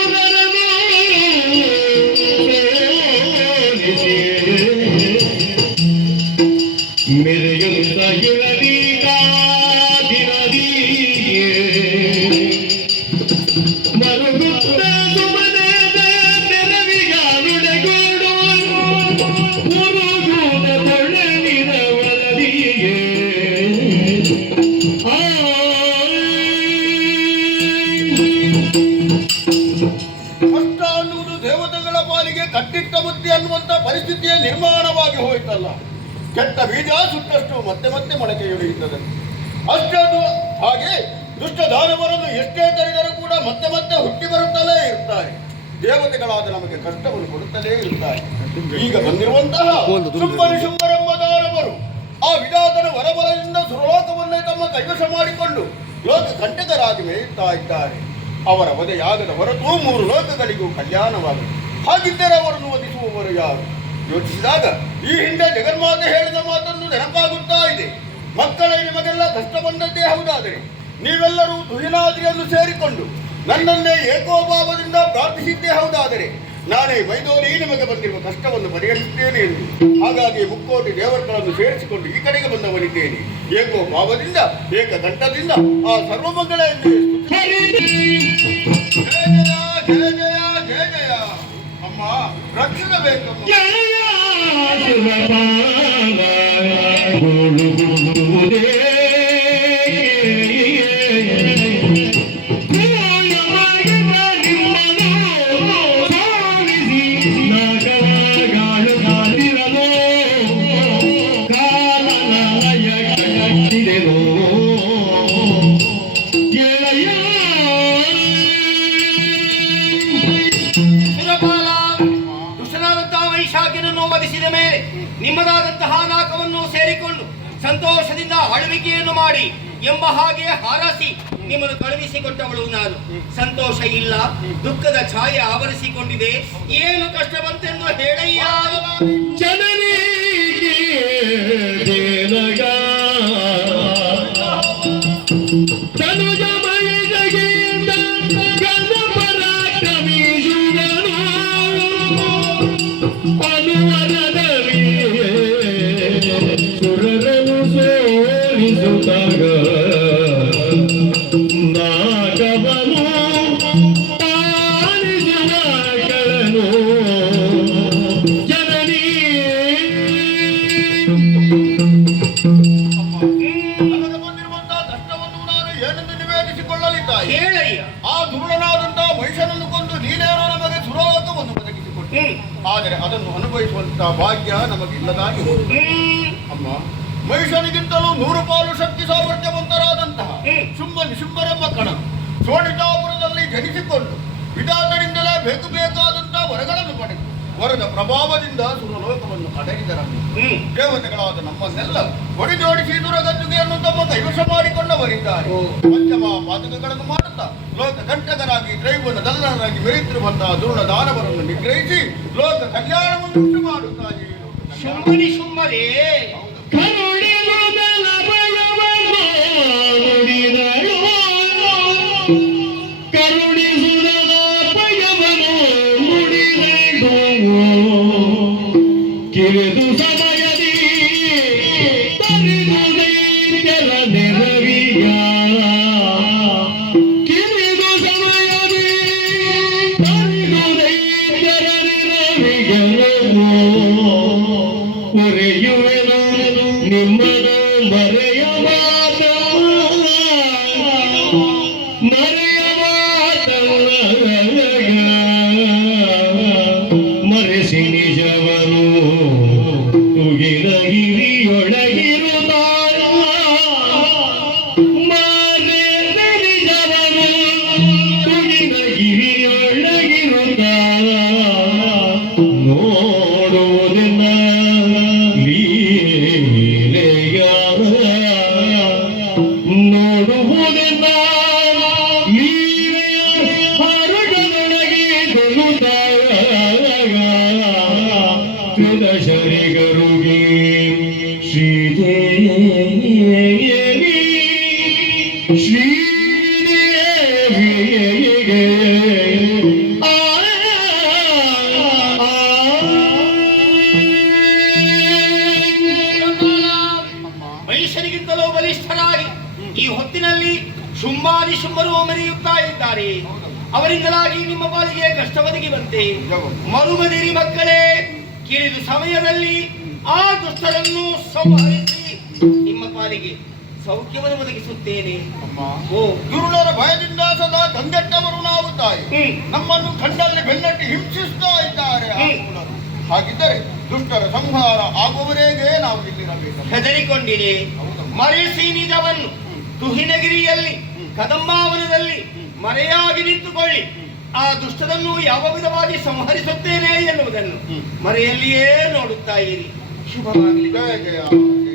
Amen. ಕಟ್ಟಿಟ್ಟ ಬುದ್ಧಿ ಅನ್ನುವಂತ ಪರಿಸ್ಥಿತಿಯೇ ನಿರ್ಮಾಣವಾಗಿ ಹೋಯಿತಲ್ಲ. ಕೆಟ್ಟ ಬೀಜ ಸುಟ್ಟಷ್ಟು ಮತ್ತೆ ಮತ್ತೆ ಮೊಳಕೆಯೊಡೆಯುತ್ತದೆ ಅಷ್ಟದು ಹಾಗೆ ದುಷ್ಟ ದಾನವರನ್ನು ಎಷ್ಟೇ ತರಿದರೂ ಕೂಡ ಮತ್ತೆ ಮತ್ತೆ ಹುಟ್ಟಿ ಬರುತ್ತಲೇ ಇರ್ತಾರೆ. ದೇವತೆಗಳಾದ ನಮಗೆ ಕಷ್ಟವನ್ನು ಕೊಡುತ್ತಲೇ ಇರ್ತಾರೆ. ಈಗ ಬಂದಿರುವಂತಹ ಶುಂಭರಿ ಶುಂಭರೆಂಬ ದಾನವರು ಆ ವಿಧಾತನ ವರಬಲದಿಂದ ಸುರಲೋಕವನ್ನೇ ತಮ್ಮ ಕೈವಶ ಮಾಡಿಕೊಂಡು ಲೋಕ ಕಂಟಕರಾಗಿ ಮೇಯುತ್ತಾ ಇದ್ದಾರೆ. ಅವರ ವಧೆಯಾಗದ ಹೊರತು ಮೂರು ಲೋಕಗಳಿಗೂ ಕಲ್ಯಾಣವಾಗದು ಹಾಗಿದ್ದರೆ ಅವರನ್ನು ವಧಿಸುವವರು ಯಾರು? ಯೋಚಿಸಿದಾಗ ಈ ಹಿಂದೆ ಜಗನ್ಮಾತೆ ಹೇಳಿದ ಮಾತನ್ನು ನೆನಪಾಗುತ್ತಾ ಇದೆ. ಮಕ್ಕಳ ನಿಮಗೆಲ್ಲ ಕಷ್ಟ ಬಂದದ್ದೇ ಹೌದಾದರೆ ನೀವೆಲ್ಲರೂ ದುಹಿನಾದ್ರಿಯನ್ನು ಸೇರಿಕೊಂಡು ನನ್ನನ್ನೇ ಏಕೋಭಾವದಿಂದ ಪ್ರಾರ್ಥಿಸಿದ್ದೇ ಹೌದಾದರೆ ನಾನೇ ಮೈದೋರಿ ನಿಮಗೆ ಬಂದಿರುವ ಕಷ್ಟವನ್ನು ಪರಿಹರಿಸುತ್ತೇನೆ ಎಂದು. ಹಾಗಾಗಿ ಮುಕ್ಕೋಟಿ ದೇವರುಗಳನ್ನು ಸೇರಿಸಿಕೊಂಡು ಈ ಕಡೆಗೆ ಬಂದವನಿದ್ದೇನೆ. ಏಕ ಕಂಠದಿಂದ ಆ ಸರ್ವಮಂಗಳ ಎಂದು বের করব ವಧಿಸಿದ ಮೇಲೆ ನಿಮ್ಮದಾದಂತಹ ನಾಕವನ್ನು ಸೇರಿಕೊಂಡು ಸಂತೋಷದಿಂದ ಅಳುವಿಕೆಯನ್ನು ಮಾಡಿ ಎಂಬ ಹಾಗೆ ಹಾರಸಿ ನಿಮ್ಮನ್ನು ಕಳುಹಿಸಿಕೊಟ್ಟವಳು ನಾನು. ಸಂತೋಷ ಇಲ್ಲ, ದುಃಖದ ಛಾಯೆ ಆವರಿಸಿಕೊಂಡಿದೆ. ಏನು ಕಷ್ಟ ಬಂತೆಂದು ಹೇಳಯ್ಯ ಆದರೆ ಅದನ್ನು ಅನುಭವಿಸುವಂತಹ ಭಾಗ್ಯ ನಮಗೆ ಇಲ್ಲದಾಗಿ ಅಮ್ಮ ಮಹಿಷನಿಗಿಂತಲೂ ನೂರು ಪಾಲು ಶಕ್ತಿ ಸಾಮರ್ಥ್ಯವಂತರಾದಂತಹ. ಶುಂಭ ನಿಶುಂಭರೆಂಬ ಕಣ ಸೋಣಿತಾಪುರದಲ್ಲಿ ಜನಿಸಿಕೊಂಡು ವಿಧಾನದಿಂದಲೇ ಬೇಕು ಬೇಕಾದಂತಹ ವರಗಳನ್ನು ಪಡೆದು ವರದ ಪ್ರಭಾವದಿಂದ ಸುರಲೋಕವನ್ನು ಅಡಗಿದರನ್ನು ದೇವತೆಗಳಾದ ನಮ್ಮನ್ನೆಲ್ಲ ಹೊಡಿಜೋಡಿಸಿ ದುರಗದ್ದುಗೆಯನ್ನು ತಮ್ಮ ಕೈವಶ ಮಾಡಿಕೊಂಡವರಿದ್ದಾರೆ. ಪಂಚಮ ಪಾತಕಗಳನ್ನು ಮಾಡುತ್ತಾ ಲೋಕ ಕಂಟಕರಾಗಿ ದ್ರೈವನ ದಲ್ಲರಾಗಿ ಮೆರೆಯುತ್ತಿರುವಂತಹ ದುರುಳ ದಾನವರನ್ನು ನಿಗ್ರಹಿಸಿ ಲೋಕ ಕಲ್ಯಾಣವನ್ನು ಉಂಟು ಮಾಡುತ್ತಾ. ಶುಂಭನಿ ಶುಂಭರೇ ಕಿರಿದು ಸಮಯದಿ ತರಿದು ದೈತ್ಯರ ನೆರವಿಯ ಕಿರಿದು ಸಮಯದಿ ತರಿದು ದೈತ್ಯರ ನೆರವಿಗನು ಉರೆಯುವೆನು ನಿಮ್ಮನು ಮರೆಯ ಮರೆಯ ಮರೆಸಿ ಅಕ್ಷರ ಶರಿಗರುಗೆ ಶ್ರೀದೇವಿ ಶ್ರೀದೇವಿಗೆ ಮನುಷ್ಯರಿಗಿಂತಲೂ ಬಲಿಷ್ಠರಾಗಿ ಈ ಹೊತ್ತಿನಲ್ಲಿ ಶುಂಭಾದಿ ಶುಂಭರು ಮೆರೆಯುತ್ತಾ ಇದ್ದಾರೆ ಅವರಿಂದಲಾಗಿ ನಿಮ್ಮ ಪಾಲಿಗೆ ಕಷ್ಟ ಒದಗಿ ಬಂತೆ ಮರುಮದಿರಿ ಮಕ್ಕಳೇ ಕಿರಿದು ಸಮಯದಲ್ಲಿ ಆ ದುಷ್ಟರನ್ನು ಸಂಹರಿಸಿ ನಿಮ್ಮ ಪಾಲಿಗೆ ಸೌಖ್ಯವನ್ನು ಒದಗಿಸುತ್ತೇನೆ. ಅಮ್ಮ. ಓ ದುರುಳರ ಭಯದಿಂದ ಸದಾ ಕಂಗೆಟ್ಟವರು ನಾವು ತಾಯಿ ನಮ್ಮನ್ನು ಕಂಡಲ್ಲಿ ಬೆನ್ನಟ್ಟಿ ಹಿಂಸಿಸ್ತಾ ಇದ್ದಾರೆ. ಹಾಗಿದ್ದರೆ ದುಷ್ಟರ ಸಂಹಾರ ಆಗುವವರೆಗೆ ನಾವು ಇಲ್ಲಿರಬೇಕು. ಹೆದರಿಕೊಂಡಿರಿ. ಮರೆಸಿ ನಿಜವನ್ನು. ತುಹಿನಗಿರಿಯಲ್ಲಿ ಕದಂಬಾವನದಲ್ಲಿ ಮರೆಯಾಗಿ ನಿಂತುಕೊಳ್ಳಿ. ಆ ದುಷ್ಟರನ್ನು ಯಾವ ವಿಧವಾಗಿ ಸಂಹರಿಸುತ್ತೇನೆ ಎನ್ನುವುದನ್ನು ಮರೆಯಲ್ಲಿಯೇ ನೋಡುತ್ತಾ ಇರಿ. ಶುಭವಾಗಲಿ.